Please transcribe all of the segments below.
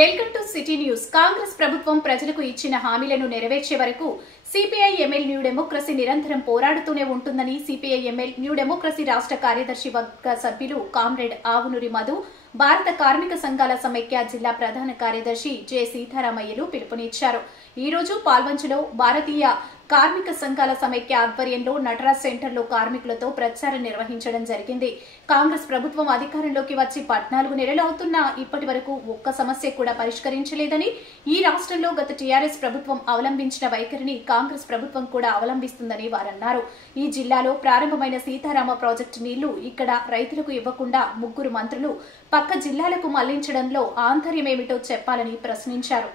Welcome to city news. Congress ప్రభుత్వం ప్రజలకు ఇచ్చిన హామీలను నెరవేర్చే వరకు సిపిఐ-ఎంఎల్ న్యూ డెమోక్రసీ నిరంతరం పోరాడుతూనే ఉంటుందని సిపిఐ-ఎంఎల్ న్యూ డెమోక్రసీ రాష్ట్ర కార్యదర్శి వర్గ సభ్యులు కామ్రేడ్ ఆవునూరి మధు, భారత కార్మిక సంఘాల సమైక్య జిల్లా ప్రధాన కార్యదర్శి జె సీతారామయ్యలు పిలుపునిచ్చారు. ఈ రోజు పాల్వంచలో భారతీయ కార్మిక సంఘాల సమైక్య ఆధ్వర్యంలో నటరాజ్ సెంటర్లో కార్మికులతో ప్రచారం నిర్వహించడం జరిగింది. కాంగ్రెస్ ప్రభుత్వం అధికారంలోకి వచ్చి 14 నెలలు అవుతున్నా ఇప్పటి వరకు ఒక్క సమస్య కూడా పరిష్కరించలేదని, ఈ రాష్ట్రంలో గత టీఆర్ఎస్ ప్రభుత్వం అవలంబించిన వైఖరిని కాంగ్రెస్ ప్రభుత్వం కూడా అవలంబిస్తుందని వారన్నారు. ఈ జిల్లాలో ప్రారంభమైన సీతారామ ప్రాజెక్టు నీళ్లు ఇక్కడ రైతులకు ఇవ్వకుండా 3 మంత్రులు పక్క జిల్లాలకు మళ్లించడంలో ఆంతర్యమేమిటో చెప్పాలని ప్రశ్నించారు.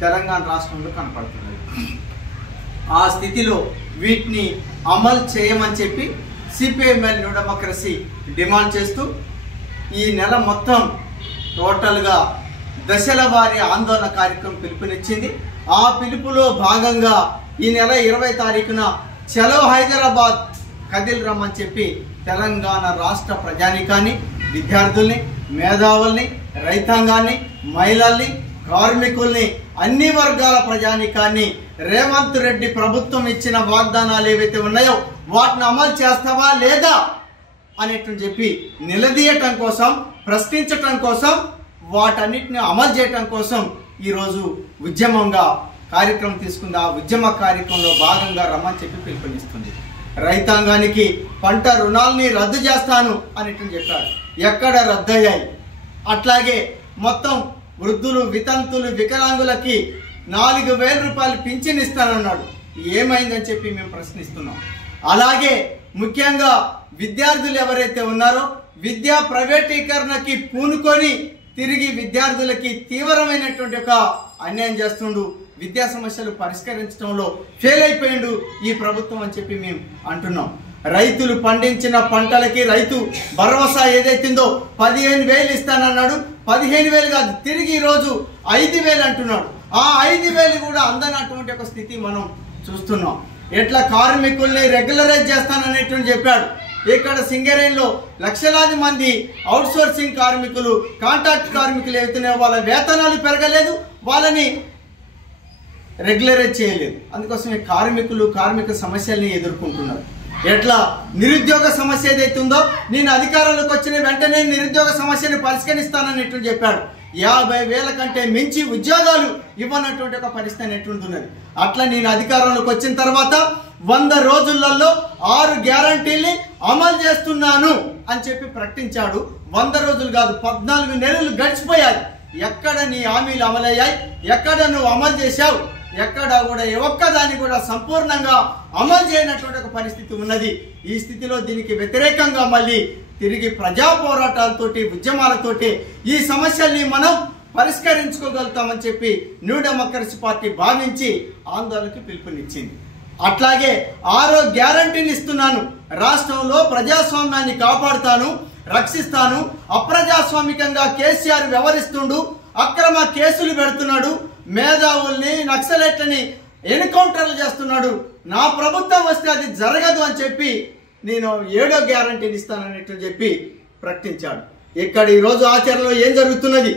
తెలంగాణ రాష్ట్రంలో కనపడుతున్నది. ఆ స్థితిలో వీటిని అమలు చేయమని చెప్పి సిపిఐ-ఎంఎల్ న్యూ డెమోక్రసీ డిమాండ్ చేస్తూ ఈ నెల మొత్తం టోటల్గా దశల వారీ ఆందోళన కార్యక్రమం పిలుపునిచ్చింది. ఆ పిలుపులో భాగంగా ఈ నెల 20 తారీఖున చలో హైదరాబాద్ కదిలి రమ్మని చెప్పి తెలంగాణ రాష్ట్ర ప్రజానీకాన్ని, విద్యార్థుల్ని, మేధావుల్ని, రైతాంగాన్ని, మహిళల్ని, కార్మికుల్ని, అన్ని వర్గాల ప్రజానీకాన్ని రేవంత్ రెడ్డి ప్రభుత్వం ఇచ్చిన వాగ్దానాలు ఏవైతే ఉన్నాయో వాటిని అమలు చేస్తావా లేదా అనేట్టు చెప్పి నిలదీయటం కోసం, ప్రశ్నించటం కోసం, వాటన్నిటిని అమలు చేయటం కోసం ఈరోజు ఉద్యమంగా కార్యక్రమం తీసుకుంది. ఆ ఉద్యమ కార్యక్రమంలో భాగంగా రమ్మని చెప్పి పిలుపునిస్తుంది. రైతాంగానికి పంట రుణాలని రద్దు చేస్తాను అనేట్టు చెప్పాడు. ఎక్కడ రద్దయ్యాయి? అట్లాగే మొత్తం వృద్ధులు, వితంతులు, వికలాంగులకి 4,000 రూపాయలు పింఛన్ ఇస్తానన్నాడు. ఏమైందని చెప్పి మేము ప్రశ్నిస్తున్నాం. అలాగే ముఖ్యంగా విద్యార్థులు ఎవరైతే ఉన్నారో విద్యా ప్రైవేటీకరణకి పూనుకొని తిరిగి విద్యార్థులకి తీవ్రమైనటువంటి ఒక అన్యాయం చేస్తుండు. విద్యా సమస్యలు పరిష్కరించడంలో ఫెయిల్ అయిపోయిండు ఈ ప్రభుత్వం అని చెప్పి మేము అంటున్నాం. రైతులు పండించిన పంటలకి రైతు భరోసా ఏదైతుందో 15,000 ఇస్తానన్నాడు. 15,000 కాదు, తిరిగి ఈరోజు 5,000 అంటున్నాడు. ఆ 5,000 కూడా అందనటువంటి ఒక స్థితి మనం చూస్తున్నాం. ఎట్లా కార్మికుల్ని రెగ్యులరైజ్ చేస్తాననేటువంటి చెప్పాడు. ఇక్కడ సింగరేణిలో లక్షలాది మంది అవుట్ సోర్సింగ్ కార్మికులు, కాంట్రాక్ట్ కార్మికులు ఏవైతున్నాయో వాళ్ళ వేతనాలు పెరగలేదు, వాళ్ళని రెగ్యులరైజ్ చేయలేదు. అందుకోసమే కార్మిక సమస్యల్ని ఎదుర్కొంటున్నారు. ఎట్లా నిరుద్యోగ సమస్య ఏదైతుందో నేను అధికారంలోకి వచ్చిన వెంటనే నిరుద్యోగ సమస్యని పరిష్కరిస్తానన్నట్టు చెప్పాడు. 50,000 కంటే మించి ఉద్యోగాలు ఇవ్వనటువంటి ఒక పరిస్థితి అనేటువంటిది. అట్లా నేను అధికారంలోకి వచ్చిన తర్వాత 100 రోజులలో 6 గ్యారంటీల్ని అమలు చేస్తున్నాను అని చెప్పి ప్రకటించాడు. 100 రోజులు కాదు, 14 నెలలు గడిచిపోయాయి. ఎక్కడ నీ హామీలు అమలయ్యాయి? ఎక్కడ నువ్వు అమలు చేశావు? ఎక్కడ కూడా ఒక్కదాన్ని కూడా సంపూర్ణంగా అమలు చేయనటువంటి ఒక పరిస్థితి ఉన్నది. ఈ స్థితిలో దీనికి వ్యతిరేకంగా మళ్ళీ తిరిగి ప్రజా పోరాటాలతోటి, ఉద్యమాలతోటి ఈ సమస్యల్ని మనం పరిష్కరించుకోగలుగుతామని చెప్పి న్యూ డెమోక్రసీ పార్టీ భావించి ఆందోళనకి పిలుపునిచ్చింది. అట్లాగే 6వ గ్యారంటీని ఇస్తున్నాను, రాష్ట్రంలో ప్రజాస్వామ్యాన్ని కాపాడుతాను, రక్షిస్తాను, అప్రజాస్వామికంగా కేసీఆర్ వ్యవహరిస్తుండు, అక్రమ కేసులు పెడుతున్నాడు, మేధావుల్ని, నక్సలైట్లని ఎన్కౌంటర్లు చేస్తున్నాడు, నా ప్రభుత్వం వస్తే అది జరగదు అని చెప్పి నేను 7వ గ్యారంటీని ఇస్తానన్నట్టు చెప్పి ప్రకటించాడు. ఇక్కడ ఈరోజు ఆచరణలో ఏం జరుగుతున్నది?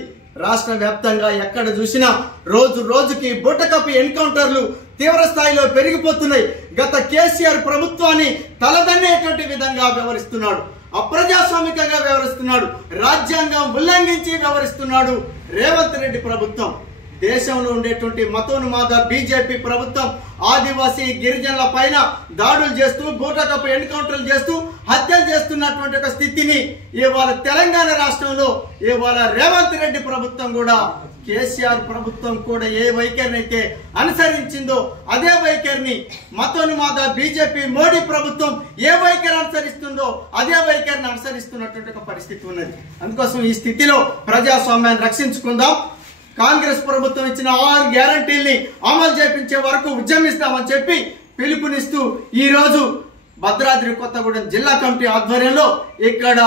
రాష్ట్ర వ్యాప్తంగా ఎక్కడ చూసినా రోజు రోజుకి బుట్టకప్పు ఎన్కౌంటర్లు తీవ్ర స్థాయిలో పెరిగిపోతున్నాయి. గత కేసీఆర్ ప్రభుత్వాన్ని తలదన్నేటువంటి విధంగా వ్యవహరిస్తున్నాడు, అప్రజాస్వామికంగా వ్యవహరిస్తున్నాడు, రాజ్యాంగం ఉల్లంఘించి వ్యవహరిస్తున్నాడు రేవంత్ రెడ్డి ప్రభుత్వం. దేశంలో ఉండేటువంటి మతోన్మాద బీజేపీ ప్రభుత్వం ఆదివాసీ గిరిజనుల పైన దాడులు చేస్తూ, బూటకపు ఎన్కౌంటర్లు చేస్తూ, హత్యలు చేస్తున్నటువంటి ఒక స్థితిని ఇవాళ తెలంగాణ రాష్ట్రంలో ఇవాళ రేవంత్ రెడ్డి ప్రభుత్వం కూడా, కేసీఆర్ ప్రభుత్వం కూడా ఏ వైఖరిని అయితే అనుసరించిందో అదే వైఖరిని మతోన్మాద బీజేపీ మోడీ ప్రభుత్వం ఏ వైఖరి అనుసరిస్తుందో అదే వైఖరిని అనుసరిస్తున్నటువంటి ఒక పరిస్థితి ఉన్నది. అందుకోసం ఈ స్థితిలో ప్రజాస్వామ్యాన్ని రక్షించుకుందాం. కాంగ్రెస్ ప్రభుత్వం ఇచ్చిన 6 గ్యారంటీల్ని అమలు చేయించే వరకు ఉద్యమిస్తామని చెప్పి పిలుపునిస్తూ ఈరోజు భద్రాద్రి కొత్తగూడెం జిల్లా కమిటీ ఆధ్వర్యంలో ఇక్కడ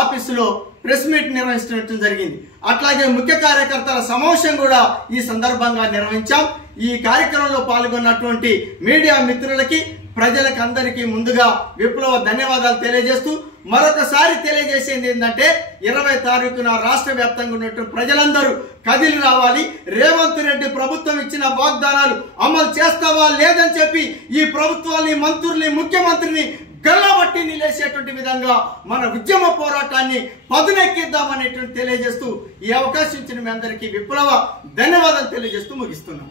ఆఫీసులో ప్రెస్ మీట్ నిర్వహించడం జరిగింది. అట్లాగే ముఖ్య కార్యకర్తల సమావేశం కూడా ఈ సందర్భంగా నిర్వహించాం. ఈ కార్యక్రమంలో పాల్గొన్నటువంటి మీడియా మిత్రులకి, ప్రజలకు అందరికీ ముందుగా విప్లవ ధన్యవాదాలు తెలియజేస్తూ మరొకసారి తెలియజేసేది ఏంటంటే 20 తారీఖున రాష్ట్ర వ్యాప్తంగా ఉన్నటువంటి ప్రజలందరూ కదిలి రావాలి. రేవంత్ రెడ్డి ప్రభుత్వం ఇచ్చిన వాగ్దానాలు అమలు చేస్తావా లేదని చెప్పి ఈ ప్రభుత్వాన్ని, మంత్రుల్ని, ముఖ్యమంత్రిని గల్లబట్టి నిలేసేటువంటి విధంగా మన ఉద్యమ పోరాటాన్ని పదునెక్కిద్దామనేటువంటి తెలియజేస్తూ ఈ అవకాశం ఇచ్చిన మీ అందరికీ విప్లవ ధన్యవాదాలు తెలియజేస్తూ ముగిస్తున్నాం.